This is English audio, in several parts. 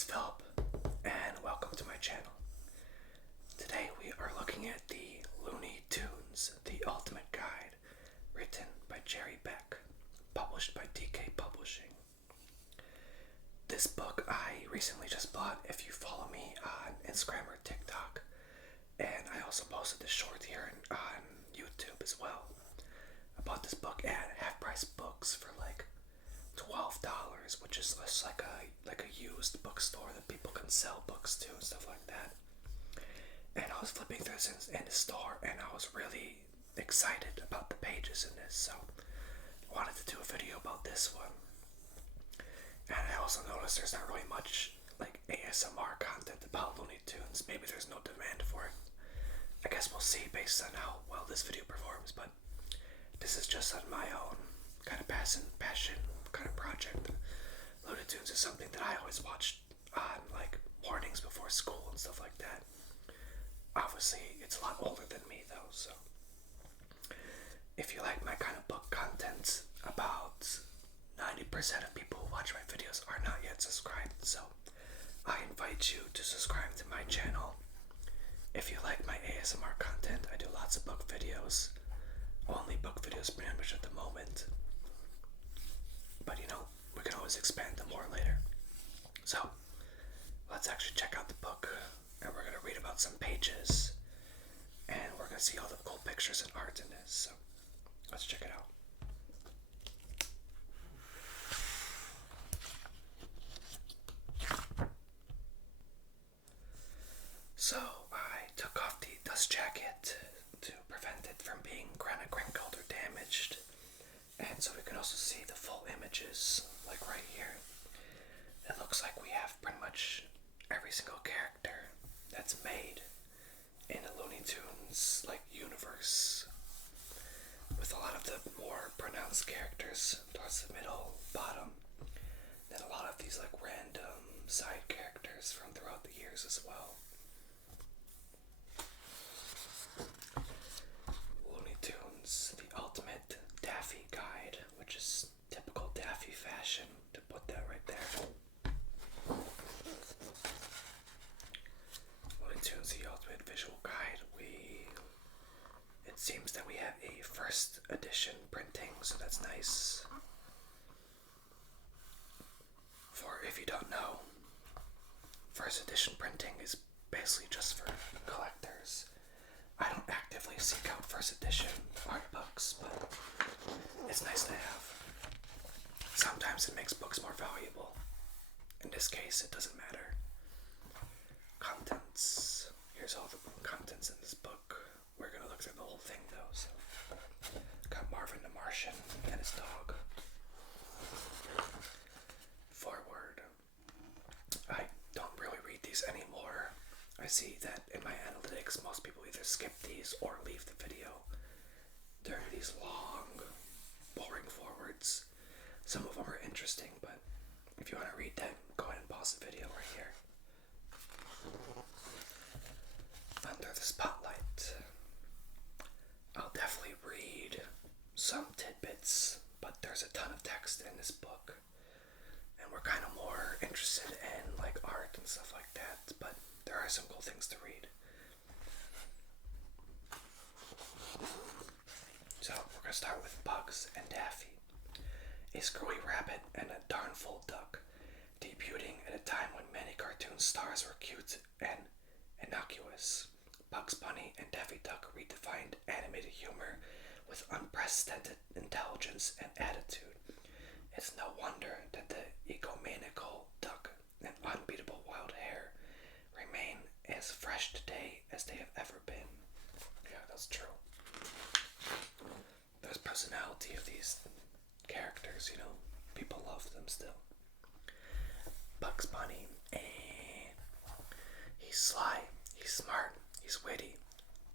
is Philip, and welcome to my channel. Today we are looking at the Looney Tunes, the Ultimate Guide, written by Jerry Beck, published by DK Publishing. This book I recently just bought if you follow me on Instagram or TikTok, and I also posted this short here on YouTube as well. I bought this book at Half Price Books for like $12, which is just like a used bookstore that people can sell books to and stuff like that. And I was flipping through this in the store, and I was really excited about the pages in this, so I wanted to do a video about this one. And I also noticed there's not really much like ASMR content about Looney Tunes. Maybe there's no demand for it. I guess we'll see based on how well this video performs, but this is just on my own kind of passion kind of project. Looney Tunes is something that I always watched on like mornings before school and stuff like that. Obviously, it's a lot older than me though, so if you like my kind of book content, about 90% of people who watch my videos are not yet subscribed, so I invite you to subscribe to my channel. If you like my ASMR content, I do lots of book videos. Only book videos pretty much at the moment. But you know, we can always expand them more later. So, let's actually check out the book, and we're going to read about some pages, and we're going to see all the cool pictures and art in this. So, let's check it out. So, I took off the dust jacket to prevent it from being kind of crinkled or damaged. And so we can also see the full images, like right here. It looks like we have pretty much every single character that's made in the Looney Tunes like universe, with a lot of the more pronounced characters towards the middle, bottom, and a lot of these like random side characters from throughout the years as well. Looney Tunes, the Ultimate Daffy Guide, which is typical Daffy fashion to put that right there. Looney Tunes, the Ultimate Visual Guide. It seems that we have a first edition printing, so that's nice. For if you don't know, first edition printing is basically just for collectors. I don't actively seek out first edition art books, but it's nice to have. Sometimes it makes books more valuable. In this case, it doesn't matter. Contents. Here's all the contents in this book. We're going to look through the whole thing though. So, got Marvin the Martian and his dog. Forward. I don't really read these anymore. I see that in my analytics, most people either skip these or leave the video. There are these long, boring forwards. Some of them are interesting, but if you want to read them, go ahead and pause the video right here. Under the spotlight. I'll definitely read some tidbits, but there's a ton of text in this book. And we're kind of more interested in like art and stuff like that, but there are some cool things to read. So we're going to start with Bugs and Daffy. A screwy rabbit and a darnful duck, debuting at a time when many cartoon stars were cute and innocuous. Bugs Bunny and Daffy Duck redefined animated humor with unprecedented intelligence and attitude. It's no wonder that the egomaniacal duck and unbeatable wild hare remain as fresh today as they have ever been. Yeah, that's true. There's personality of these characters, you know, people love them still. Bugs Bunny, he's sly, he's smart, he's witty,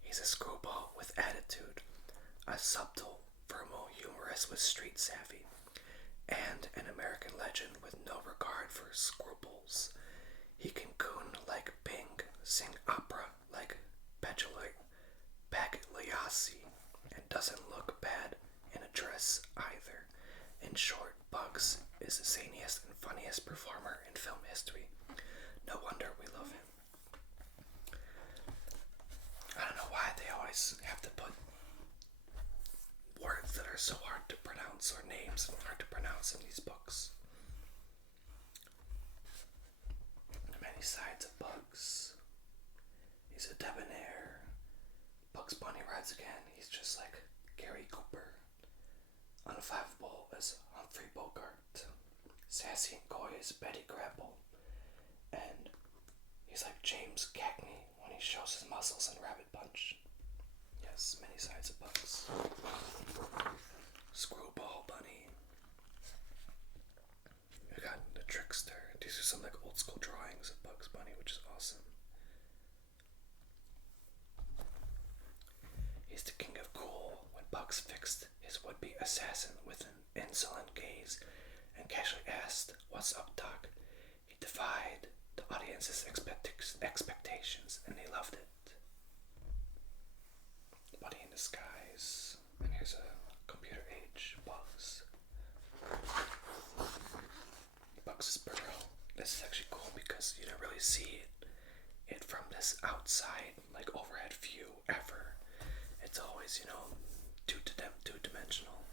he's a screwball with attitude, a subtle, vermo humorous with street savvy, and an American legend with no regard for scruples. He can coon like Bing, sing opera like Bagliassi, and doesn't look bad in a dress either. In short, Bugs is the zaniest and funniest performer in film history. No wonder we love him. I don't know why they always have to put words that are so hard to pronounce, or names hard to pronounce in these books. Many sides of Bugs. He's a debonair. Bugs Bunny rides again. He's just like Gary Cooper. Unflappable as Humphrey Bogart. Sassy and coy as Betty Grapple. And he's like James Cagney when he shows his muscles in Rabbit Punch. Yes, many sides of Bugs. Screwball Bunny. We got the Trickster. These are some like old school drawings of Bugs Bunny, which is awesome. He's the king of cool when Bugs fixed his would-be assassin with an insolent gaze and casually asked, "What's up, Doc?" He defied the audience's expectations, and they loved it. Buddy in Disguise. And here's a computer age Bugs. Bugs' burrow. This is actually cool because you don't really see it from this outside, like overhead view ever. It's always, two-dimensional.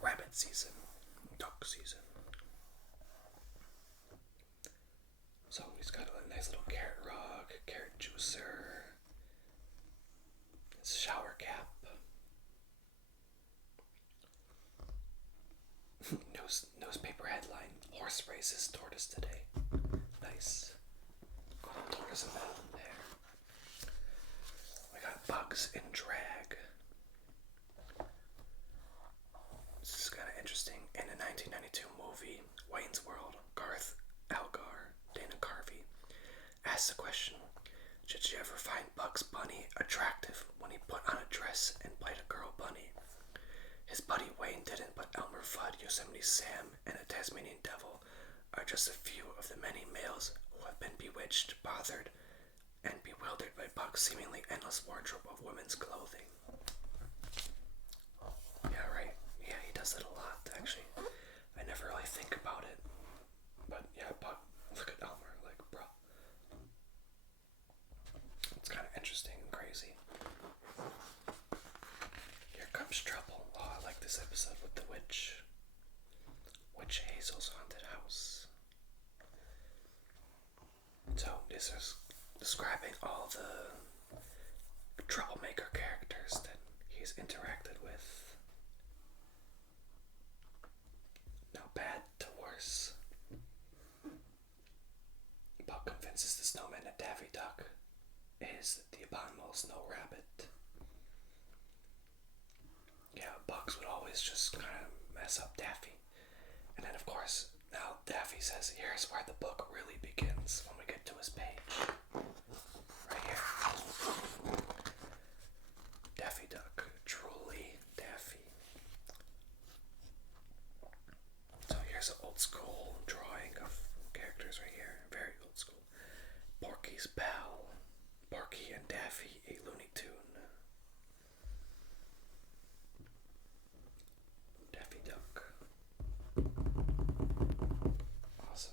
Rabbit season. Duck season. So he's got a nice little carrot rug, carrot juicer, his shower cap. Newspaper headline: horse races tortoise today. Nice. Got a tortoise in there. We got Bugs in drag. This is kind of interesting. In the 1992 movie Wayne's World, Garth Algar, Dana Carvey, asked the question, "Did you ever find Bugs Bunny attractive when he put on a dress and played a girl bunny?" His buddy Wayne didn't, but Elmer Fudd, Yosemite Sam, and the Tasmanian Devil are just a few of the many males who have been bewitched, bothered, and bewildered by Bugs' seemingly endless wardrobe of women's clothing. Yeah, right. Yeah, he does it a lot, actually. I never really think about it. But yeah, Bug, look at Elmer, like, bro. It's kind of interesting and crazy. Here comes trouble. Oh, I like this episode with the witch. Witch Hazel's haunted house. So this is describing all the troublemaker characters that he's interacted with. Now bad to worse. Bug convinces the snowman that Daffy Duck is the abominable snow rabbit. Yeah, Bugs would always just kind of mess up Daffy. And then, of course, now Daffy says, here's where the book really begins when we get to his page. Right here. Daffy Duck. Truly Daffy. So here's an old school drawing of characters right here. Very old school. Porky's pal. Porky and Daffy, a Looney Tune. Daffy Duck. Awesome.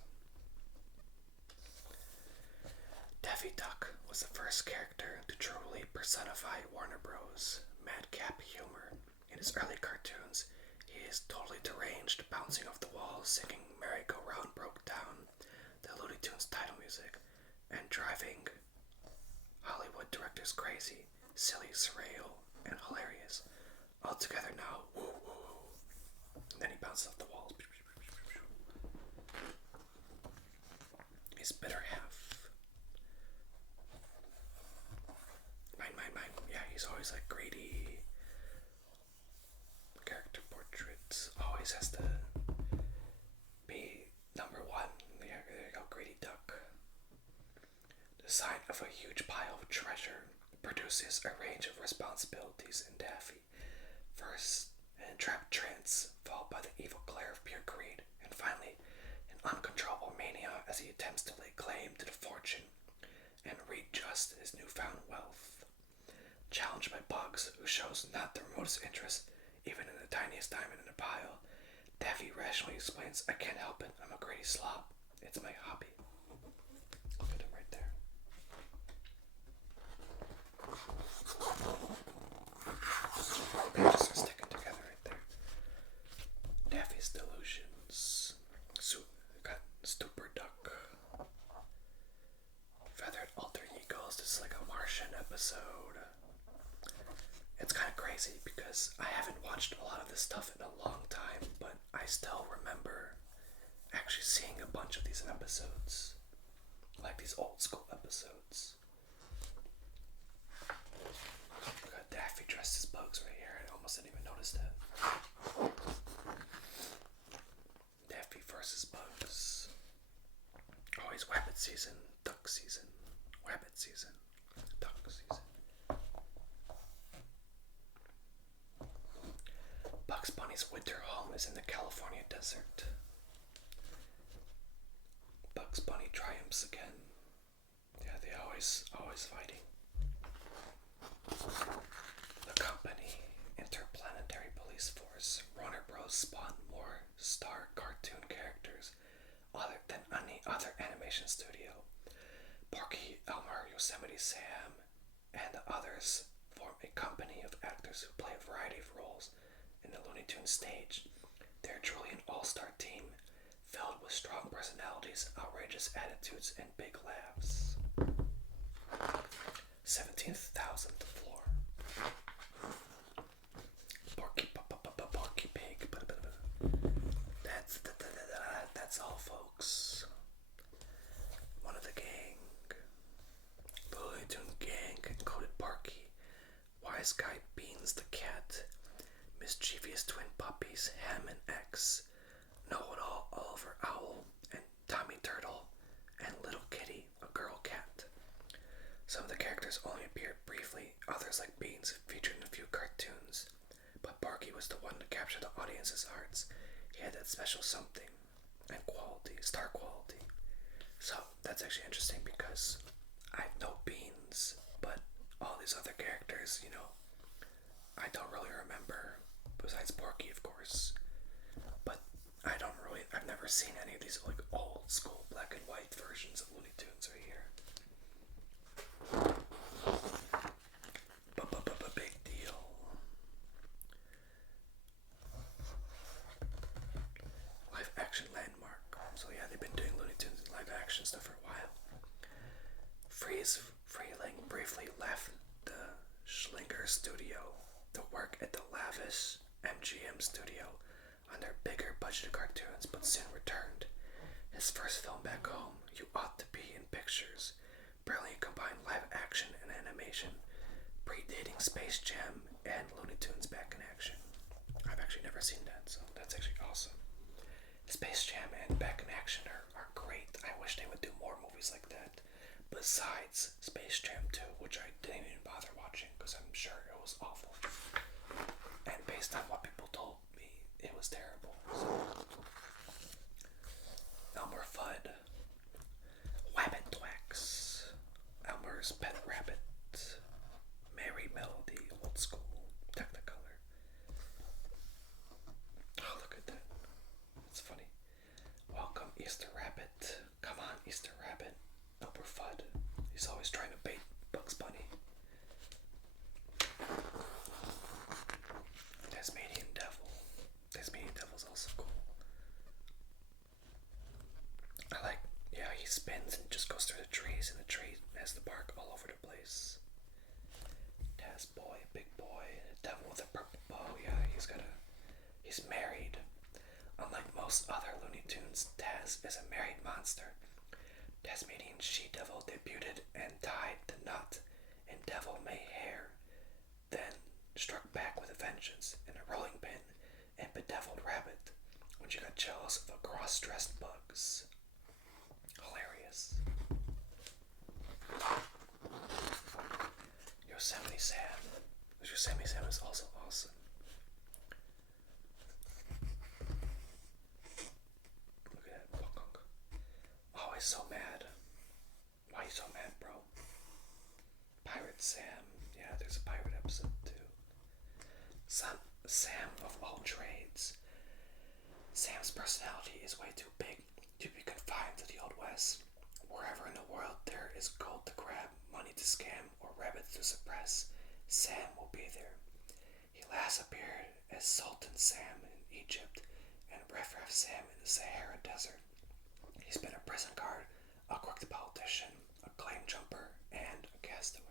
Daffy Duck was the first character to truly personify Warner Bros. Madcap humor. In his early cartoons, he is totally deranged, bouncing off the walls, singing "Merry-Go-Round Broke Down," the Looney Tunes title music, and driving Hollywood directors crazy, silly, surreal, and hilarious. All together now, woo woo woo. And then he bounces off the walls. His better half. Mine. Yeah, he's always like greedy. Character portraits. Always has to be number one. Yeah, there you go, Greedy Duck. The sight of a huge pile of treasure produces a range of responsibilities in Daffy. First, an entrapped trance, followed by the evil glare of pure greed, and finally, an uncontrollable mania as he attempts to lay claim to the fortune and readjust his newfound wealth. Challenged by Bugs, who shows not the remotest interest, even in the tiniest diamond in the pile, Daffy rationally explains, "I can't help it, I'm a greedy slob. It's my hobby." episode. It's kind of crazy because I haven't watched a lot of this stuff in a long time, but I still remember actually seeing a bunch of these episodes. Like these old school episodes. We got Daffy dressed as Bugs right here. I almost didn't even notice that. Daffy versus Bugs. Always rabbit season, duck season, rabbit season, duck season. Bugs Bunny's winter home is in the California desert. Bugs Bunny triumphs again. Yeah, they always fighting. The company, Interplanetary Police Force, Warner Bros. Spawn more star cartoon characters other than any other animation studio. Porky, Elmer, Yosemite Sam, and the others form a company of actors who play a variety of roles in the Looney Tunes stage. They're truly an all-star team, filled with strong personalities, outrageous attitudes, and big laughs. 17,000th floor. Porky Pig. That's all, folks. One of the gang. The Looney Tunes gang included Porky, Wise Guy Beans the cat, mischievous twin puppies Ham and X, Know-It-All Oliver Owl, and Tommy Turtle, and Little Kitty, a girl cat. Some of the characters only appeared briefly, others like Beans featured in a few cartoons, but Porky was the one to capture the audience's hearts. He had that special something and quality, star quality. So that's actually interesting because I know Beans, but all these other characters, I don't really remember, besides Porky, of course. But I've never seen any of these like old school black and white versions of Looney Tunes right here. Big deal. Live action landmark. So yeah, they've been doing Looney Tunes and live action stuff for a while. Freeling briefly left the Schlinger studio to work at the lavish MGM studio on their bigger budgeted cartoons, but soon returned. His first film back home, You Ought to Be in Pictures, brilliantly combined live action and animation, predating Space Jam and Looney Tunes back in action. I've actually never seen that, so that's actually awesome. Space Jam and back in action are great. I wish they would do more movies like that. Besides Space Jam 2, which I didn't even bother watching because I'm sure it was awful. And based on what people told me, it was terrible. So. Elmer Fudd. Wabbit Twax. Elmer's Pet Rabbit. Merry Melody, old school, Technicolor. Oh, look at that. It's funny. Welcome, Easter Rabbit. Come on, Easter Rabbit. Elmer Fudd. He's always trying to bait Bugs Bunny. Tasmanian Devil. Tasmanian Devil's also cool. He spins and just goes through the trees, and the tree has the bark all over the place. Taz Boy, big boy, devil with a purple bow. Yeah, he's married. Unlike most other Looney Tunes, Taz is a married monster. Tasmanian She-Devil debuted and tied the knot in Devil May Hair, then struck back with a vengeance in a rolling pin and bedeviled rabbit when she got jealous of a cross-dressed Bugs. Hilarious. Yosemite Sam. Yosemite Sam is also awesome. Look at that. Oh, he's so mad. Why are you so mad, bro? Pirate Sam. Yeah, there's a pirate episode too. Sam of all trades. Sam's personality is way too big to be confined to the Old West. Wherever in the world there is gold to grab, money to scam, or rabbits to suppress, Sam will be there. He last appeared as Sultan Sam in Egypt and Riff Raff Sam in the Sahara Desert. He's been a prison guard, a crooked politician, a claim jumper, and a castaway.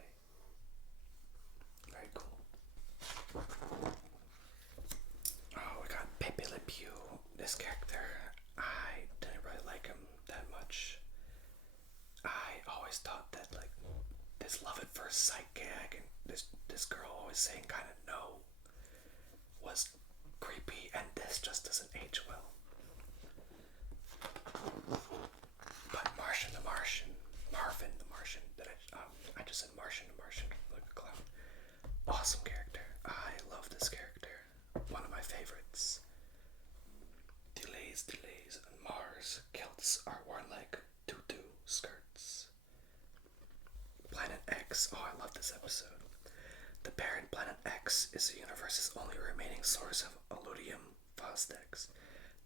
Pew, this character, I didn't really like him that much. I always thought that like this love at first sight gag and this girl always saying kind of no was creepy, and this just doesn't age well. But Marvin the Martian, I just said Martian the Martian, like a clown. Awesome character. I love this character. One of my favorites. Delays on Mars. Kilts are worn like tutu skirts. Planet X. Oh, I love this episode. The parent Planet X is the universe's only remaining source of alludium phosphates.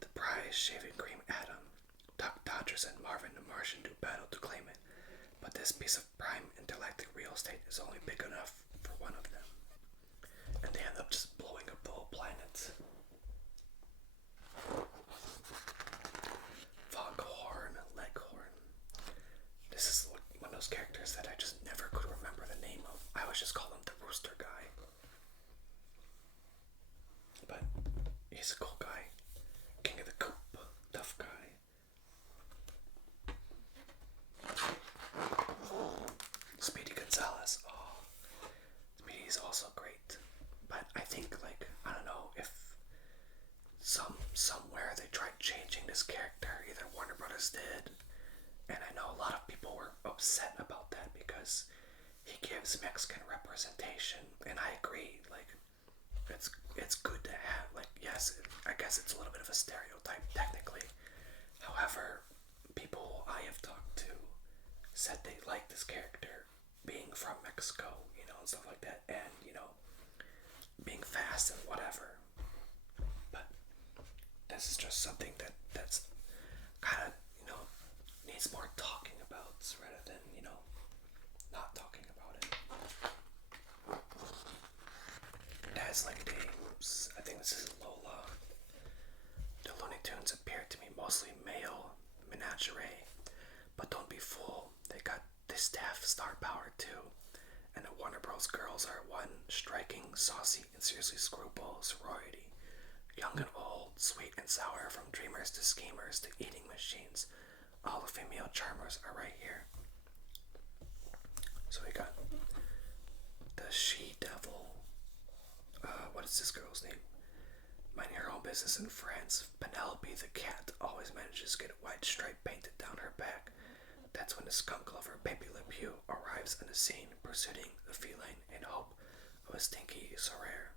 The prize shaving cream atom. Duck Dodgers and Marvin the Martian do battle to claim it, but this piece of prime intergalactic real estate is only big enough for one of them. And they end up just blowing up the whole planet. Foghorn Leghorn. This is one of those characters that I just never could remember the name of. I always just call him the rooster guy. But he's a cool guy. King of the coop. Tough guy. Speedy Gonzales. Oh, Speedy's also great. But I think, like, I don't know if somewhere they tried changing this character. Either Warner Brothers did, and I know a lot of people were upset about that because he gives Mexican representation, and I agree. Like, it's good to have. Like, yes, I guess it's a little bit of a stereotype technically. However, people I have talked to said they like this character being from Mexico, you know, and stuff like that, and, you know, being fast and whatever. But this is just something that's kind of, you know, needs more talking about rather than, you know, not talking about it. Dazzling Dames. I think this is Lola. The Looney Tunes appear to me mostly male menagerie, but don't be fooled. They got this staff star power too, and the Warner Bros. Girls are one striking, saucy, and seriously screwball sorority. Young and old, sweet and sour, from dreamers to schemers to eating machines. All the female charmers are right here. So we got the she-devil. What is this girl's name? Minding her own business in France. Penelope the cat always manages to get a white stripe painted down her back. That's when the skunk lover Baby Le Pew arrives on the scene, pursuing the feline in hope of a stinky sorare.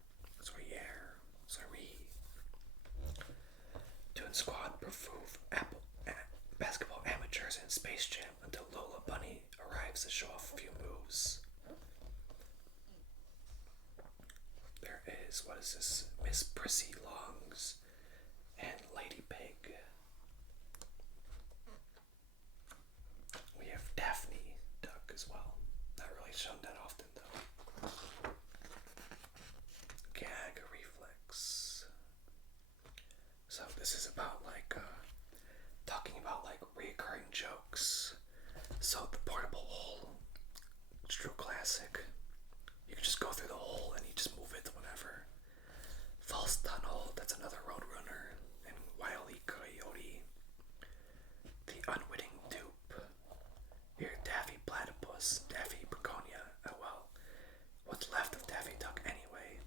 Toon Squad prove basketball amateurs in Space Jam until Lola Bunny arrives to show off a few moves. There is, what is this? Miss Prissy Longs and Lady Pig. We have Daffy Duck as well. Not really shown that often though. Gag reflex. So this is about like talking about like reoccurring jokes. So the portable hole, true classic. You can just go through the hole and you just move it whenever. False tunnel, that's another roadrunner. And Wily Coyote. The unwitting dupe. Here, Daffy Platypus, Daffy Begonia. Oh well, what's left of Daffy Duck anyway?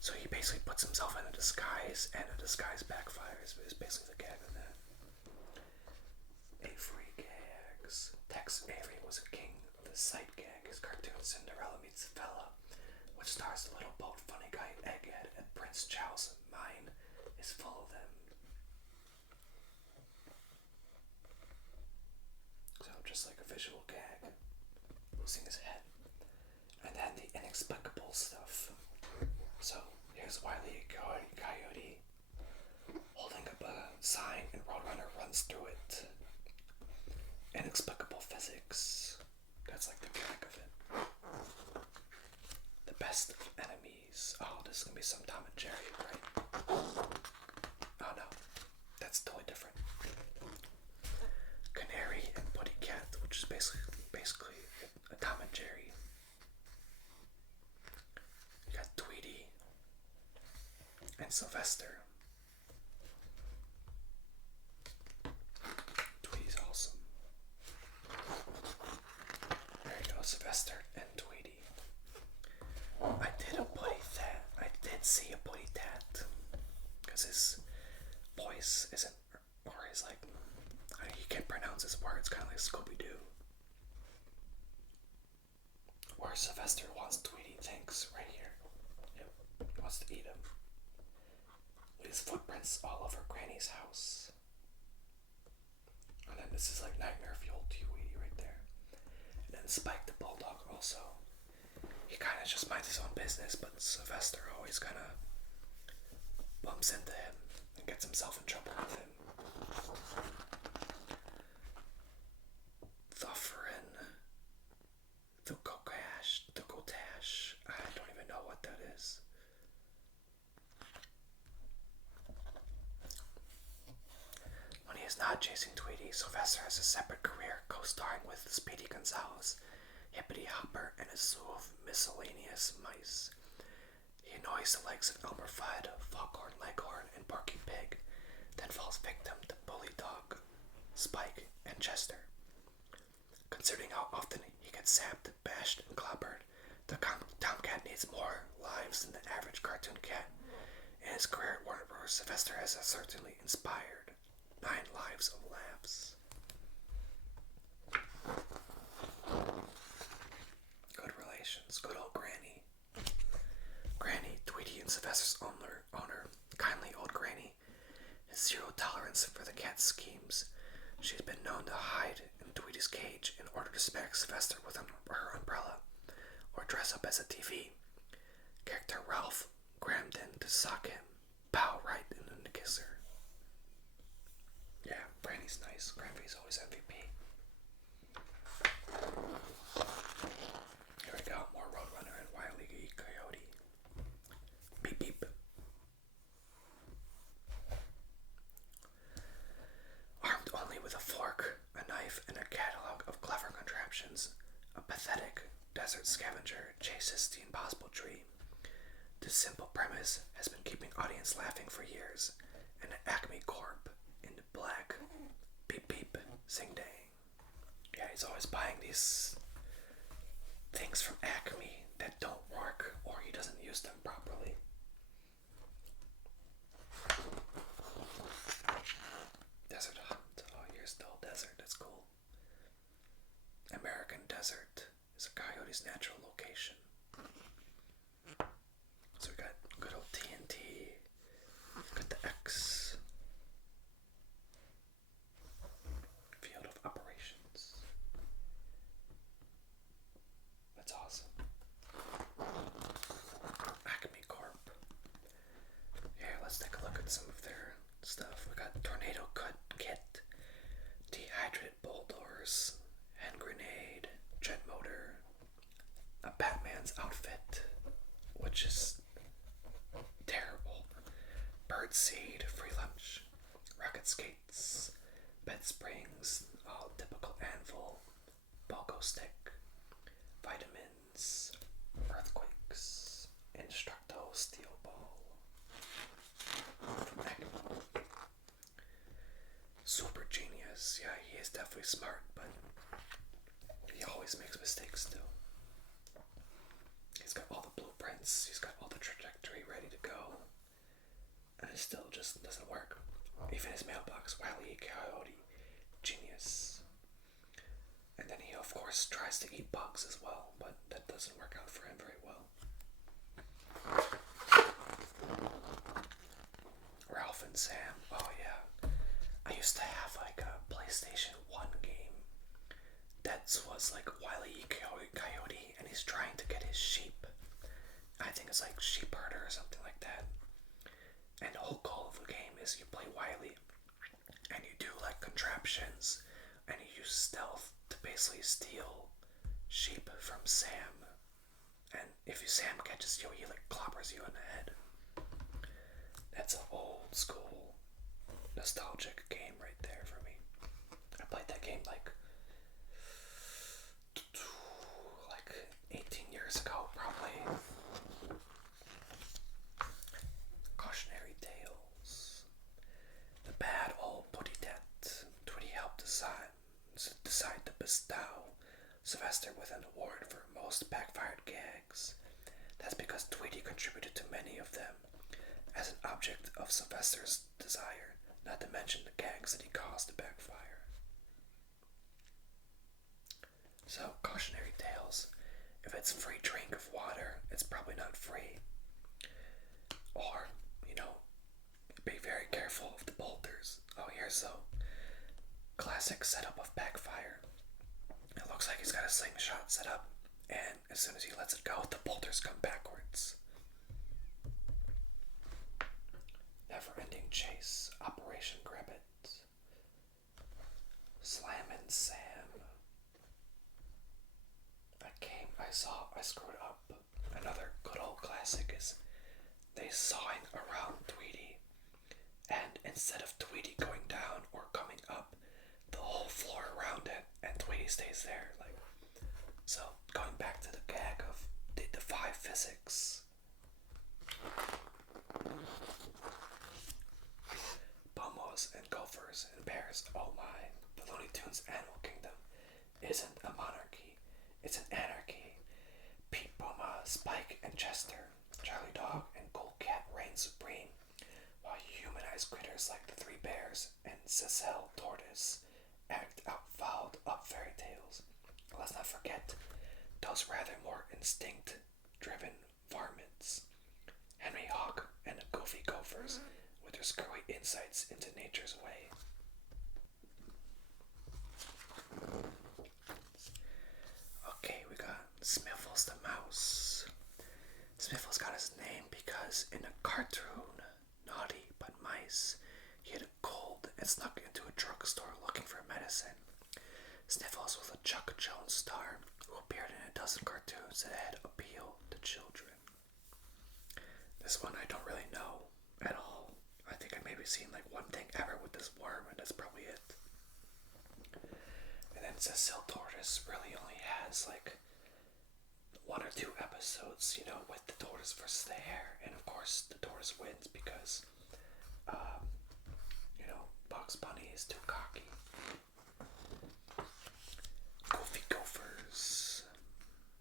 So he basically puts himself in a disguise, and a disguise backfires. Is basically the gag of that. Avery gags. Tex Avery was a king of the sight gag. His cartoon Cinderella Meets Fella, which stars the little boat funny guy Egghead, and Prince Charles' mind is full of them. So just like a visual gag, losing his head. And then the inexplicable stuff. So here's Wily Coyote holding up a sign, and Roadrunner runs through it. Inexplicable physics. That's like the gag of it. The best of enemies. Oh, this is gonna be some Tom and Jerry, right? Oh no, that's totally different. Canary and Putty Cat, which is basically a Tom and Jerry. You got Tweety and Sylvester. Tweety's awesome. There you go, Sylvester and Tweety. I did see a Buddy Tat. Because his voice isn't, or he's like, he can't pronounce his words, kind of like Scooby-Doo. Where Sylvester wants Tweety, thanks, right here. Yep, he wants to eat him. With his footprints all over Granny's house. And then this is like nightmare fuel Tweety right there. And then Spike the Bulldog also. He kind of just minds his own business, but Sylvester always kind of bumps into him and gets himself in trouble with him. Thufferin, Thukotash, I don't even know what that is. When he is not chasing Tweety, Sylvester has a separate career co-starring with Speedy Gonzales, Hippity Hopper, and a zoo of miscellaneous mice. He annoys the likes of Elmer Fudd, Foghorn Leghorn, and Porky Pig, then falls victim to Bully Dog, Spike, and Chester. Considering how often he gets sapped, bashed, and clobbered, the Tomcat needs more lives than the average cartoon cat. In his career at Warner Bros., Sylvester has certainly inspired 9 lives of laughs. Good relations, good old Granny. Granny, Tweety and Sylvester's owner, kindly old Granny, has zero tolerance for the cat's schemes. She's been known to hide in Tweety's cage in order to smack Sylvester with her umbrella, or dress up as a TV. Character Ralph Gramden to sock him, pow right in the kisser. Yeah, Granny's nice. Granny's always MVP. Here we go, more Roadrunner and Wile E. Coyote. Beep beep. Armed only with a fork, a knife, and a catalog of clever contraptions, a pathetic desert scavenger chases the impossible dream. This simple premise has been keeping audience laughing for years, and an Acme Corp in black. Beep beep, sing dang. Yeah, he's always buying these things from Acme that don't work, or he doesn't use them properly. Desert Hunt. Oh, you're still desert. That's cool. American Desert is a coyote's natural location. So we got good old TNT. Got the X. Field of Operations. That's awesome. Acme Corp. Here, let's take a look at some of their stuff. We got Tornado Cut Kit, Dehydrated Bulldors, Hand Grenade, Jet Motor, a Batman's outfit, which is terrible, Bird Seed, Free Lunch, Rocket Skates, Bed Springs, all typical Anvil, Pogo Stick, Vitamins, Earthquakes, Instructo Steel Ball. Super genius. Yeah, he is definitely smart, but he always makes mistakes too. He's got all the blueprints, he's got all the trajectory ready to go, and it still just doesn't work. Even his mailbox, Wile E. Coyote, genius. And then he of course tries to eat bugs as well, but that doesn't work out for him very well. Ralph and Sam, oh yeah. I used to have like a PlayStation 1 game that was like Wile E. Coyote, and he's trying to get his sheep. I think it's like Sheep Herder or something like that. And the whole goal of the game is you play Wile E, and you do like contraptions, and you use stealth to basically steal sheep from Sam. And if Sam catches you, he like clobbers you in the head. That's an old school nostalgic game right there for me. I played that game like 18 years ago, probably. Cautionary bestow Sylvester with an award for most backfired gags. That's because Tweety contributed to many of them, as an object of Sylvester's desire, not to mention the gags that he caused to backfire. So, cautionary tales. If it's free drink of water, it's probably not free. Or, be very careful of the boulders. Oh, here's a classic setup of backfire. It looks like he's got a slingshot set up, and as soon as he lets it go, the boulders come backwards. Never-ending chase, Operation Grab It. Slam and Sam. I screwed up. Another good old classic is they sawing around Tweety, and instead of Tweety going down or coming up, the whole floor around it, and Tweety stays there. So going back to the gag of they defy physics. Pomos and gophers and bears. Oh my! The Looney Tunes Animal Kingdom isn't a monarchy; it's an anarchy. Pete, Puma, Spike, and Chester, Charlie Dog, and Cool Cat reign supreme, while humanized critters like the Three Bears and Cecil Tortoise act out fouled up fairy tales. Let's not forget those rather more instinct-driven varmints, Henry Hawk and the Goofy Gophers, with their screwy insights into nature's way. Okay, we got Smiffles the Mouse. Smiffles got his name because in a cartoon, Naughty but Mice, he had a cold and snuck into a drugstore looking for medicine. Sniffles was a Chuck Jones star who appeared in a dozen cartoons that had appeal to children. This one I don't really know at all. I think I maybe seen one thing ever with this worm, and that's probably it. And then Cecil Tortoise really only has one or two episodes, with the tortoise versus the hare, and of course the tortoise wins because, Bugs Bunny is too cocky. Goofy Gophers.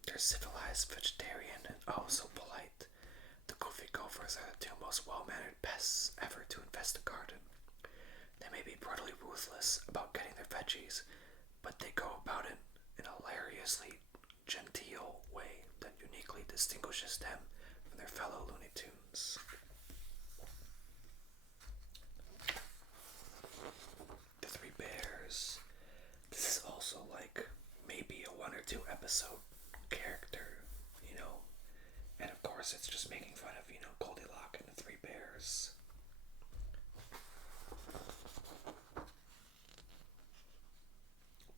They're civilized, vegetarian, and oh so polite. The Goofy Gophers are the two most well-mannered pests ever to infest a garden. They may be brutally ruthless about getting their veggies, but they go about it in a hilariously genteel way that uniquely distinguishes them from their fellow Looney Tunes. The Three Bears. This is also maybe a one or two episode character, and of course it's just making fun of, Goldilocks and the Three Bears.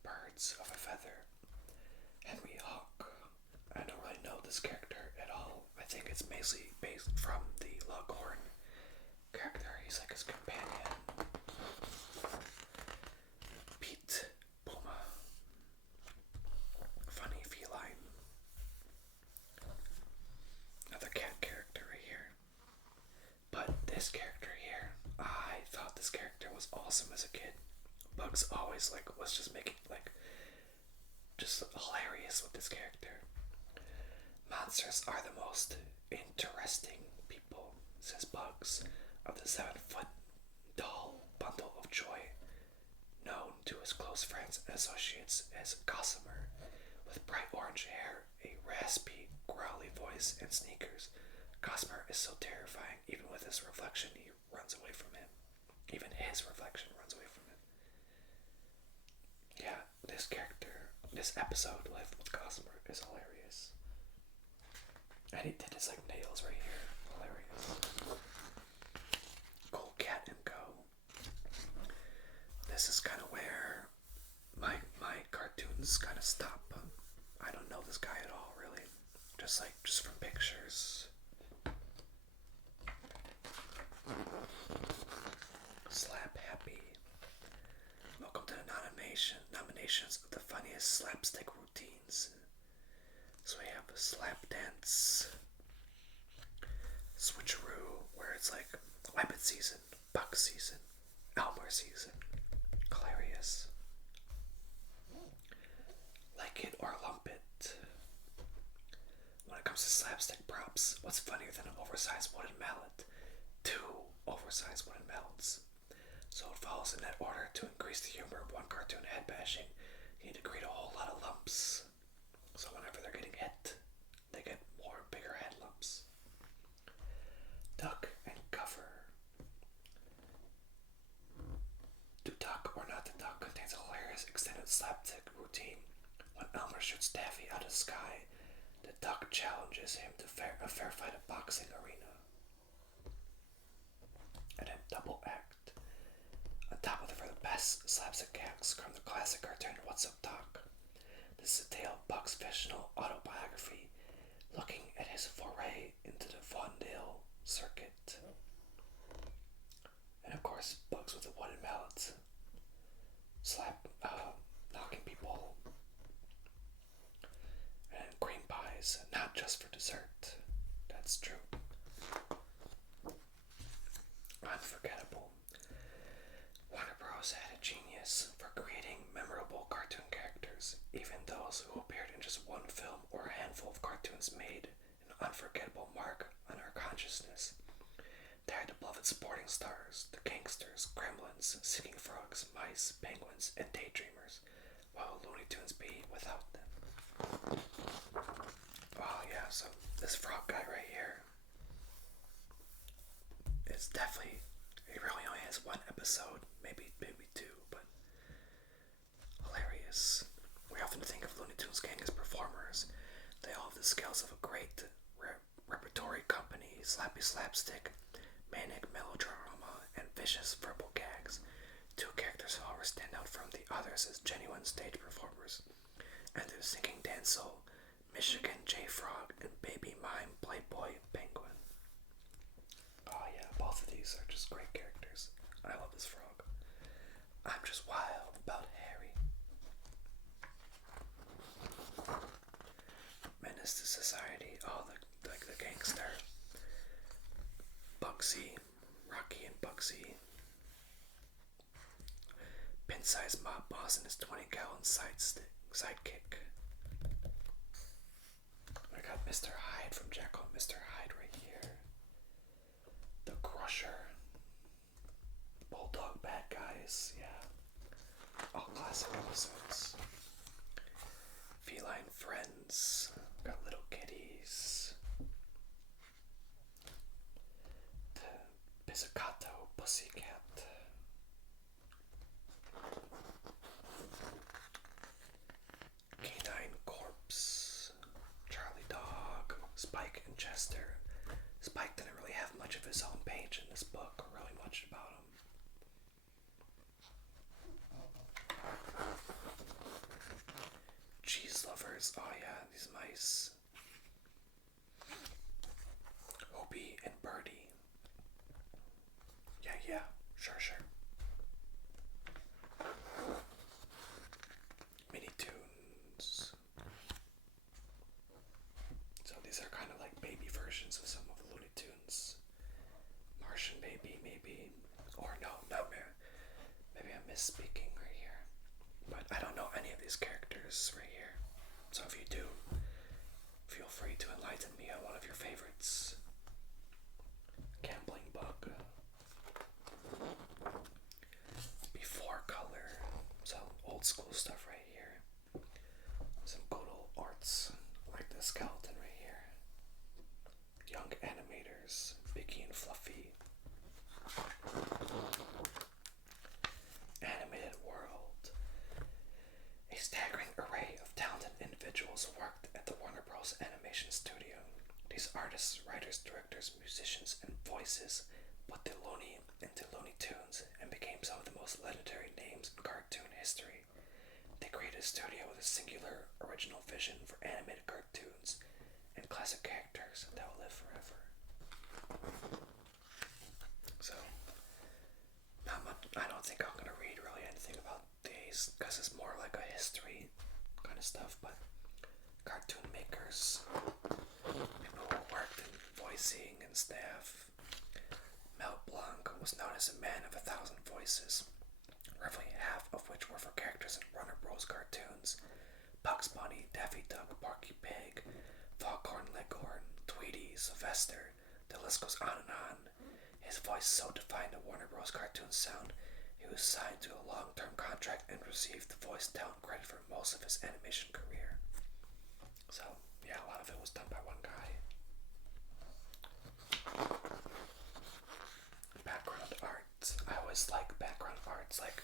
Birds of a Feather. Henry Hawk. I don't really know this character at all. I think it's mainly based from the Leghorn character. He's like his companion. Pete, Puma. Funny Feline. Another cat character right here. But this character here, I thought this character was awesome as a kid. Bugs always was just making just hilarious with this character. Monsters are the most interesting people, says Bugs, of the 7-foot tall bundle of joy, known to his close friends and associates as Gossamer, with bright orange hair, a raspy, growly voice, and sneakers. Gossamer is so terrifying, even with his reflection, he runs away from him. Even his reflection runs away from him. Yeah, this episode with Gossamer is hilarious. And he did his nails right here. Hilarious. Cool Cat and Go. This is kind of where my cartoons kind of stop. I don't know this guy at all, really. Just from pictures. Slap Happy. Welcome to the nominations of the funniest slapstick routines. So we have a slap dance, switcheroo, where it's Rabbit season, Buck season, Elmer season. Hilarious. like it or lump it. When it comes to slapstick props, what's funnier than an oversized wooden mallet? 2 oversized wooden mallets. So it follows in that order. To increase the humor of one cartoon head bashing, you need to create a whole lot of lumps. So whenever they're getting hit, they get more bigger head lumps. Duck and cover. To Duck or Not to Duck contains a hilarious extended slapstick routine. When Elmer shoots Daffy out of the sky, the duck challenges him to a fair fight at boxing arena. And then double act. On top of the best slapstick gags from the classic cartoon What's Up Doc. This is a tale of Buck's fictional autobiography, looking at his foray into the vaudeville circuit. And of course, Bugs with a wooden mallet, knocking people, and cream pies, not just for dessert. That's true. Unforgettable. Warner Bros. Had a genius for creating memorable cartoon characters, even those who appeared in just one film or a handful of cartoons made an unforgettable mark on our consciousness. They had the beloved supporting stars, the gangsters, gremlins, singing frogs, mice, penguins, and daydreamers, while Looney Tunes be without them. Oh yeah, so this frog guy right here is definitely, he really only has one episode, maybe 2, but hilarious. We often think of Looney Tunes gang as performers. They all have the skills of a great repertory company, slappy slapstick, manic melodrama, and vicious verbal gags. 2 characters, however, stand out from the others as genuine stage performers, and they're Singing Dancel, Michigan J Frog, and Baby Mime Playboy Penguin. Oh yeah, both of these are just great characters. I love this frog. I'm just wild about Harry. Menace to Society. Oh, the gangster. Bugsy, Rocky and Bugsy. Pin-sized mob boss and his 20-gallon sidekick. I got Mr. Hyde from Jekyll and Mr. Hyde right here. The Crusher. Bulldog bad guys, yeah. All classic episodes. Feline friends. Got little kitties. The Pizzicato Pussycat. Canine Corpse. Charlie Dog. Spike and Chester. Spike didn't really have much of his own page in this book, or really much about him. Cheese lovers, oh yeah, these mice. Hoopy and Birdie. Yeah, sure. Mini Tunes. So these are kind of like baby versions of some of the Looney Tunes. Martian Baby, maybe. Or no, not maybe I'm misspeaking right here. But I don't know any of these characters right here. So if you do, feel free to enlighten me on one of your favorites. Gambling Bug. Before Color. Some old school stuff right here. Some good old arts, like the skeleton right here. Young Animators. Biggie and Fluffy. Animated World. A staggering array of talented individuals worked at the Warner Bros. Animation Studio. These artists, writers, directors, musicians, and voices put the Looney into Looney Tunes and became some of the most legendary names in cartoon history. They created a studio with a singular original vision for animated cartoons and classic characters that will live forever. So, not much, I don't think I'm going to read really anything about these, because it's more like a history kind of stuff, but cartoon makers, people who worked in voicing and staff. Mel Blanc was known as a man of 1,000 voices, roughly half of which were for characters in Warner Bros. Cartoons. Bugs Bunny Sylvester. The list goes on and on. His voice so defined the Warner Bros. Cartoon sound, he was signed to a long-term contract and received the voice talent credit for most of his animation career. So, yeah, a lot of it was done by one guy. Background art. I always like background arts. Like,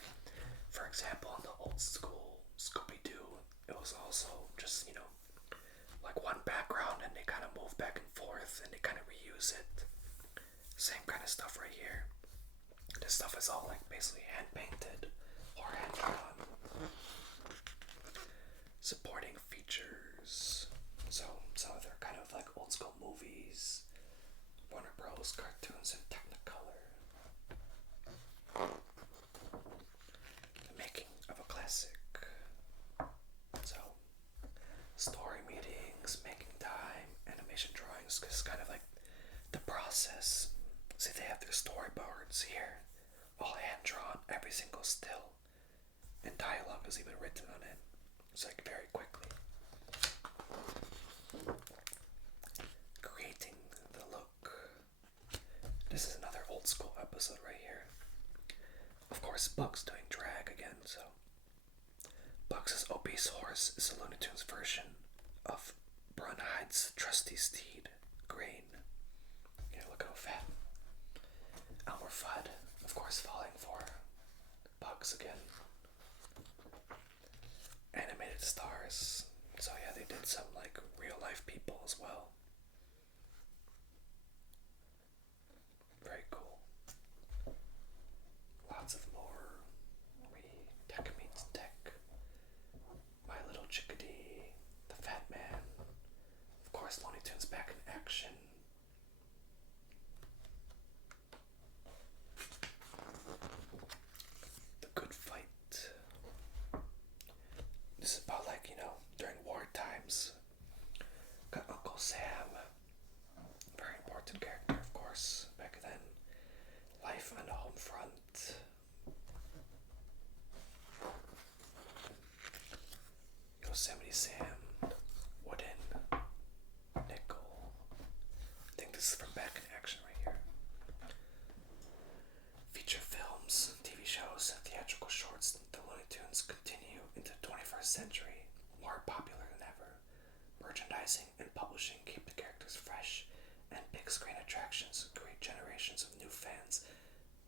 for example, in the old school Scooby-Doo, it was also just, like one background and they kind of move back and forth and they kind of reuse it. Same kind of stuff right here. This stuff is all like basically hand painted or hand drawn. Supporting features. So some of their kind of like old school movies, Warner Bros. Cartoons in Technicolor. The making of a classic. So story meetings, making time, animation drawings is kind of like the process. See, they have their storyboards here, all hand drawn, every single still, and dialogue is even written on it. It's like very quickly. Creating the look. This is another old school episode right here. Of course, Bugs doing drag again, so. Bugs' obese horse is a Looney Tunes version of Brunhide's trusty steed, Grain. Yeah, look how fat. Elmer Fudd, of course, falling for Bugs again. Animated stars. So yeah, they did some like real life people as well. Very cool. Lots of more Tech Meets Tech. My Little Chickadee. The Fat Man. Of course, Looney Tunes back in action. The Good Fight. This is about like, during war times. Got Uncle Sam. Very important character, of course, back then. Life on the home front. Yosemite Sam. Wooden. Nickel. I think this is from back in action right here. Feature films, TV shows, theatrical shorts, the Looney Tunes continue into the 21st century, more popular than ever. Merchandising and publishing keep the characters fresh, and big screen attractions create generations of new fans,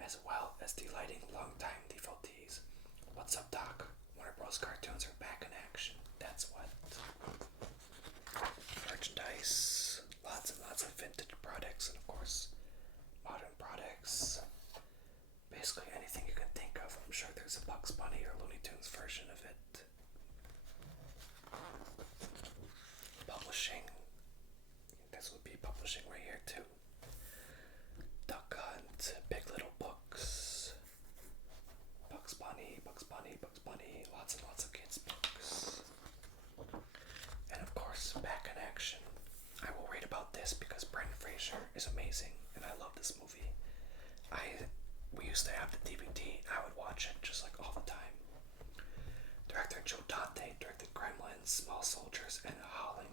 as well as delighting longtime devotees. What's up, Doc? Warner Bros. Cartoons are back in action. That's what. Merchandise, lots and lots of vintage products, and of course, modern products. Basically anything you can think of. I'm sure there's a Bugs Bunny or Looney Tunes version of it. Publishing. This would be publishing right here too. Duck Hunt, Big Little Books. Bugs Bunny, Bugs Bunny, Bugs Bunny. Lots and lots of kids' books. And of course, back in action. I will read about this because Brendan Fraser is amazing and I love this movie. We used to have the DVD. I would watch it just like all the time. Director Joe Dante directed Gremlins, Small Soldiers, and Howling,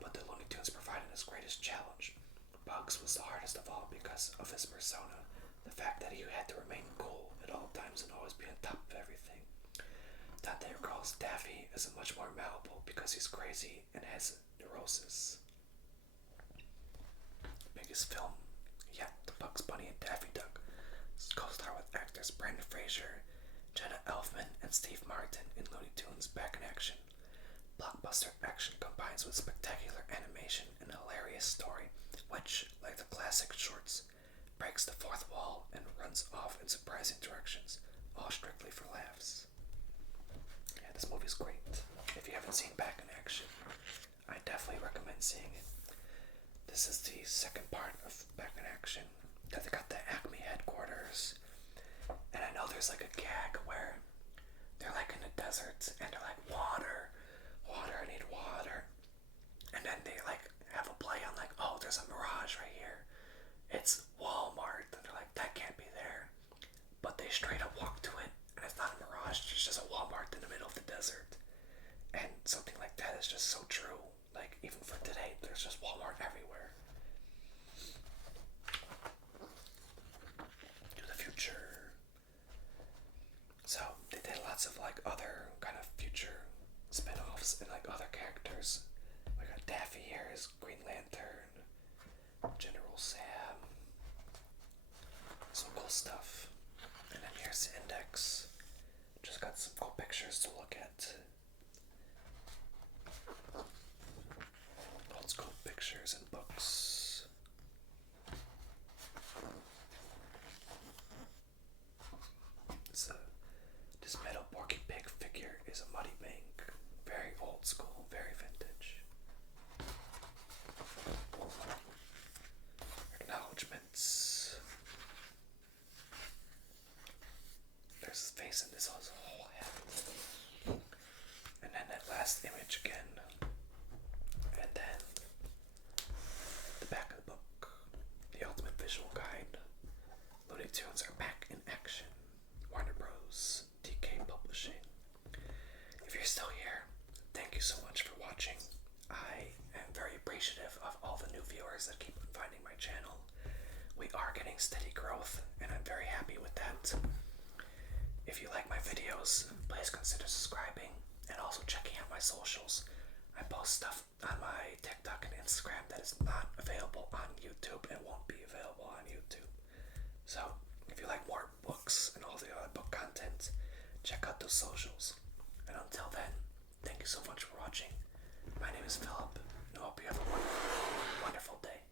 but the Looney Tunes provided his greatest challenge. Bugs was the hardest of all because of his persona, the fact that he had to remain cool at all times and always be on top of everything. Dante recalls Daffy as much more malleable because he's crazy and has neurosis. Biggest film yet, The Bugs Bunny and Daffy Duck. Co-star with actors Brendan Fraser, Jenna Elfman, and Steve Martin in Looney Tunes back in action. Blockbuster action combines with spectacular animation and a hilarious story, which, like the classic shorts, breaks the fourth wall and runs off in surprising directions, all strictly for laughs. Yeah, this movie's great. If you haven't seen Back in Action, I definitely recommend seeing it. This is the second part of Back in Action. That they got the Acme headquarters, and I know there's like a gag where they're like in the desert and they're like water, I need water, and then they like have a play on like, oh, there's a mirage right here, it's Walmart, and they're like, that can't be there, but they straight up walk to it and it's not a mirage, it's just a Walmart in the middle of the desert. And something like that is just so true. Like even for today, there's just Walmart everywhere. lots of like other kind of future spin-offs and like other characters. We got Daffy here as Green Lantern, General Sam, some cool stuff. And then here's the index. Just got some cool pictures to look at. Old school pictures and books. This metal Porky Pig figure is a Muddy Bank. Very old school, very vintage. Acknowledgements. There's his face and this was a whole head. And then that last image again. And then the back of the book. The Ultimate Visual Guide. Looney Tunes are back in action. Warner Bros. DK Publishing. If you're still here, thank you so much for watching. I am very appreciative of all the new viewers that keep on finding my channel. We are getting steady growth, and I'm very happy with that. If you like my videos, please consider subscribing and also checking out my socials. I post stuff on my TikTok and Instagram that is not available on YouTube and won't be available on YouTube. So, if you like more books and all the other book content, check out those socials. And until then, thank you so much for watching. My name is Philip, and I hope you have a wonderful day.